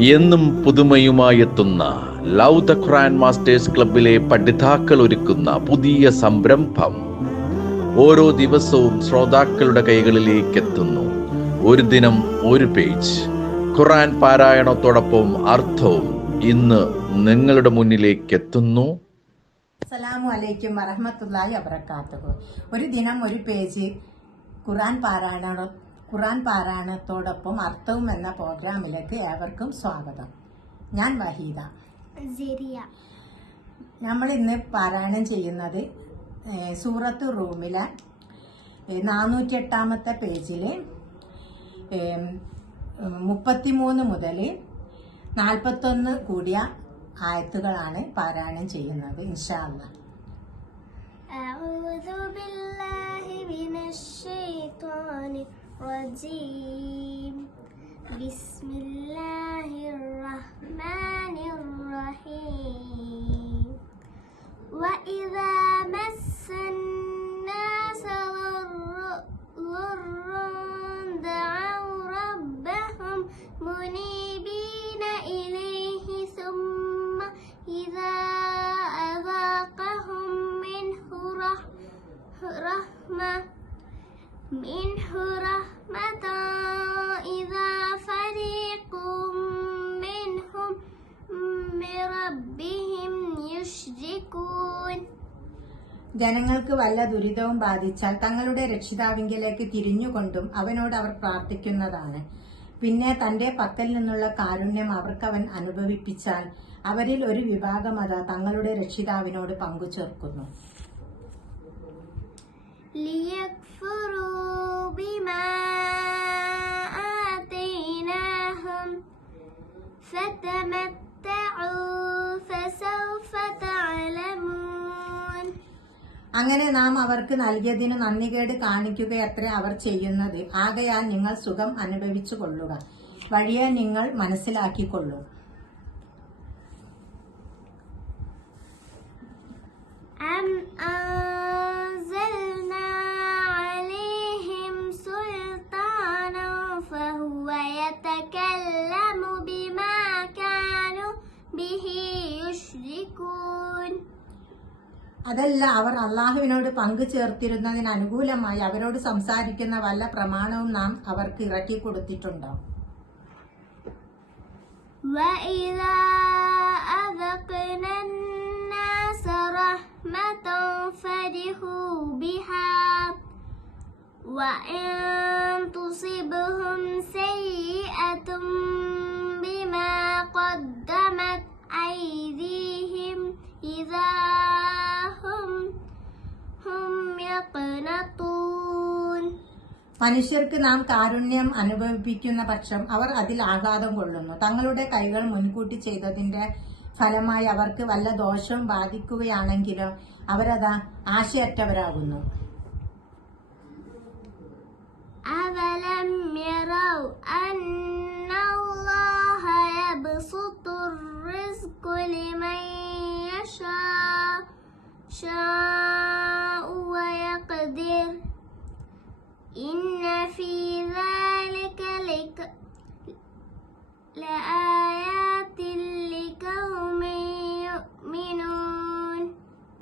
എന്നും പുതുമയുമായെത്തുന്ന love the Quran masters ക്ലബിലെ പഠിതാക്കൾ ഒരുക്കുന്ന പുതിയ സംരംഭം ഓരോ ദിവസവും ശ്രോതാക്കളുടെ കൈകളിലേക്ക് എത്തുന്നു. ഒരു ദിനം ഒരു പേജ് ഖുർആൻ പാരായണത്തോടൊപ്പം അർത്ഥവും ഇന്ന് നിങ്ങളുടെ മുന്നിലേക്ക് എത്തുന്നു. അസ്സലാമു അലൈക്കും വറഹ്മത്തുള്ളാഹി വബറകാതുഹു. ഒരു ദിനം ഒരു പേജ് ഖുർആൻ പാരായണത്തോടൊപ്പം അർത്ഥവും എന്ന പ്രോഗ്രാമിലേക്ക് ഏവർക്കും സ്വാഗതം. ഞാൻ വഹീദ. നമ്മൾ ഇന്ന് പാരായണം ചെയ്യുന്നത് സൂറത്ത് റൂമിലെ 408 പേജിൽ 33 മുതൽ 41 കൂടിയ ആയത്തുകളാണ് പാരായണം ചെയ്യുന്നത്. ഇൻഷാ അല്ലാഹ്. أعوذ بالله من الشيطان الرجيم بسم الله الرحمن الرحيم وإذا مس الناس ضر دعوا ربهم منيبين إليه ثم إذا أذاقهم منه رحمة إذا فريق منهم بربهم يشركون. ജനങ്ങൾക്ക് വല്ല ദുരിതവും ബാധിച്ചാൽ തങ്ങളുടെ രക്ഷിതാവിങ്കലേക്ക് തിരിഞ്ഞുകൊണ്ടും അവനോട് അവർ പ്രാർത്ഥിക്കുന്നതാണ്. പിന്നെ തന്റെ പക്കൽ നിന്നുള്ള കാരുണ്യം അവർക്കവൻ അനുഭവിപ്പിച്ചാൽ അവരിൽ ഒരു വിഭാഗം അതാ തങ്ങളുടെ രക്ഷിതാവിനോട് പങ്കുചേർക്കുന്നു. ليكفروا بما آتيناهم فتمتعوا فسوف تعلمون. അങ്ങനെ നാം അവർക്ക് നൽകിയതിനു നന്ദികേട് കാണിക്കുകയത്രേ അവർ ചെയ്യുന്നത്. ആകയാൽ നിങ്ങൾ സുഖം അനുഭവിച്ചു കൊള്ളുക, വഴിയെ നിങ്ങൾ മനസ്സിലാക്കിക്കൊള്ളൂ. أم أنزلنا عليهم سلطانا فهو يتكلم بما كانوا به يشركون. അതല്ല, അവർ അള്ളാഹുവിനോട് പങ്കു ചേർത്തിരുന്നതിന് അനുകൂലമായി അവരോട് സംസാരിക്കുന്ന വല്ല പ്രമാണവും നാം അവർക്ക് ഇറക്കി കൊടുത്തിട്ടുണ്ടോ? وإذا أذقنا الناس رحمة فرحوا بها وإن تصبهم سيئة بما قدمت أيديهم إذا هم يقنطون. മനുഷ്യർക്ക് നാം കാരുണ്യം അനുഭവിപ്പിക്കുന്ന പക്ഷം അവർ അതിൽ ആഹ്ലാദം കൊള്ളുന്നു. തങ്ങളുടെ കൈകൾ മുൻകൂട്ടി ചെയ്തതിന്റെ ഫലമായി അവർക്ക് വല്ല ദോഷവും ബാധിക്കുകയാണെങ്കിലോ അവരതാ ആശയറ്റവരാകുന്നു. أَوَلَمْ يَرَوْا أَنَّ اللَّهَ يَبْسُطُ الرِّزْقَ لِمَن يَشَاءُ وَيَقْدِرُ إِنَّ فِي ذَلِكَ لَآيَاتٍ لِقَوْمٍ يُؤْمِنُونَ.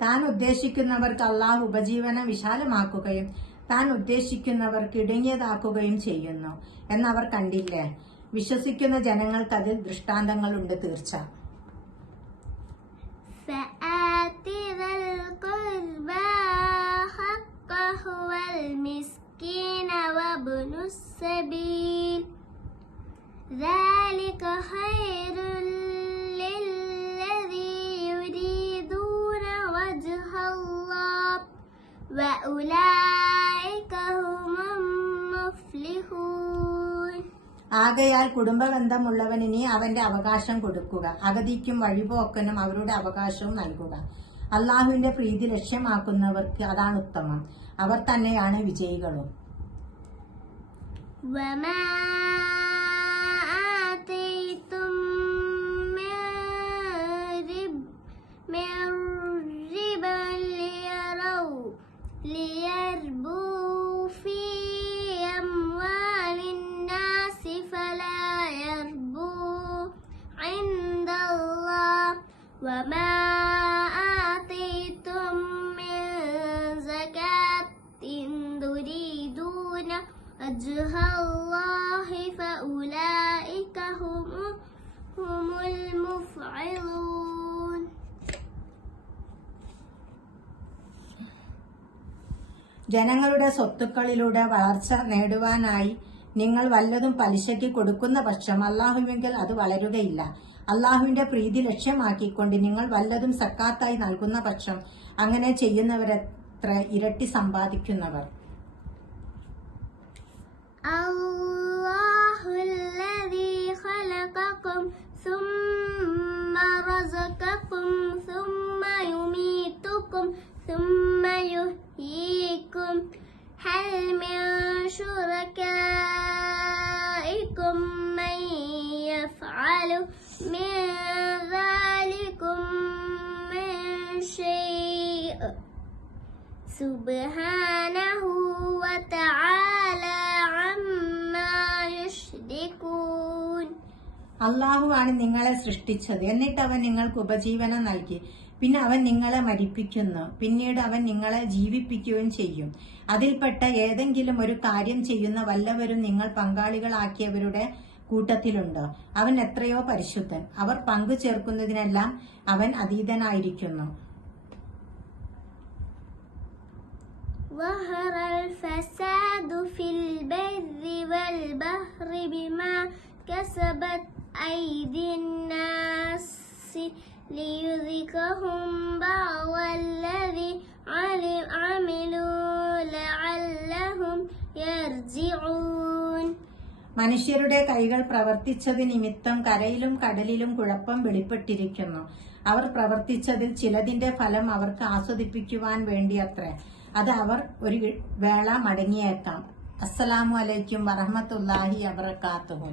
താൻ ഉദ്ദേശിക്കുന്നവർക്ക് അള്ളാഹു ഉപജീവനം വിശാലമാക്കുകയും താൻ ഉദ്ദേശിക്കുന്നവർക്ക് ഇടുങ്ങിയതാക്കുകയും ചെയ്യുന്നു എന്നവർ കണ്ടില്ലേ? വിശ്വസിക്കുന്ന ജനങ്ങൾക്ക് അതിൽ ദൃഷ്ടാന്തങ്ങളുണ്ട് തീർച്ച. فآت ذا القربى حقه والمسكين وابن السبيل ذلك خير للذي يريدون وجه الله وأولئك هم المفلحون. ആകയാൽ കുടുംബബന്ധമുള്ളവന് നീ അവന്റെ അവകാശം കൊടുക്കുക, അഗതിക്കും വഴിപോക്കനും അവരുടെ അവകാശവും നൽകുക. അള്ളാഹുവിന്റെ പ്രീതി ലക്ഷ്യമാക്കുന്നവർക്ക് അതാണ് ഉത്തമം, അവർ തന്നെയാണ് വിജയികളും. وما آتيتم من ربا ليربو في أموال الناس فلا يربو وما آتيتم من زكاة تريدون وجه الله فأولئك هم المفعلون. ജനങ്ങളുടെ സ്വത്തുക്കളിലൂടെ വളർച്ച നേടുവാനായി നിങ്ങൾ വല്ലതും പലിശയ്ക്ക് കൊടുക്കുന്ന പക്ഷം അള്ളാഹുവെങ്കിൽ അത് വളരുകയില്ല. അള്ളാഹുവിന്റെ പ്രീതി ലക്ഷ്യമാക്കിക്കൊണ്ട് നിങ്ങൾ വല്ലതും സക്കാത്തായി നൽകുന്ന പക്ഷം അങ്ങനെ ചെയ്യുന്നവരത്ര ഇരട്ടി സമ്പാദിക്കുന്നവർ. അല്ലാഹുല്ലദീ ഖലഖകും സുമ്മ റസഖകും സുമ്മ യുമീതുകും സുമ്മ യുഹ്യീകും ഹൽ മിൻ ശുറകാഇകും മൻ യഫ്അലു മിൻ ദാലികും മിൻ ശൈഇ സുബ്ഹാനഹു വതആല അമ്മാ യുശ്രികൂൻ. അള്ളാഹുവാണ് നിങ്ങളെ സൃഷ്ടിച്ചത്, എന്നിട്ട് അവൻ നിങ്ങൾക്ക് ഉപജീവനം നൽകി. പിന്നെ അവൻ നിങ്ങളെ മരിപ്പിക്കുന്നു, പിന്നീട് അവൻ നിങ്ങളെ ജീവിപ്പിക്കുകയും ചെയ്യും. അതിൽപ്പെട്ട ഏതെങ്കിലും ഒരു കാര്യം ചെയ്യുന്ന വല്ലവരും നിങ്ങൾ പങ്കാളികളാക്കിയവരുടെ കൂട്ടത്തിലുണ്ടോ? അവൻ എത്രയോ പരിശുദ്ധൻ. അവർ പങ്കു ചേർക്കുന്നതിനെല്ലാം അവൻ അതീതനായിരിക്കുന്നു. ظهر الفساد في البر والبحر بما كسبت أيدي الناس ليذيقهم بعض الذي عملوا لعلهم يرجعون. മനുഷ്യരുടെ കൈകൾ പ്രവർത്തിച്ചത് നിമിത്തം കരയിലും കടലിലും കുഴപ്പം വെളിപ്പെട്ടിരിക്കുന്നു. അവർ പ്രവർത്തിച്ചതിൽ ചിലതിന്റെ ഫലം അവർക്ക് ആസ്വദിപ്പിക്കുവാൻ വേണ്ടിയത്രേ. അത് അവർ ഒരു വേള മടങ്ങിയേക്കാം. അസ്സലാമു അലൈക്കും വറഹ്മത്തുള്ളാഹി വബറകാതുഹു.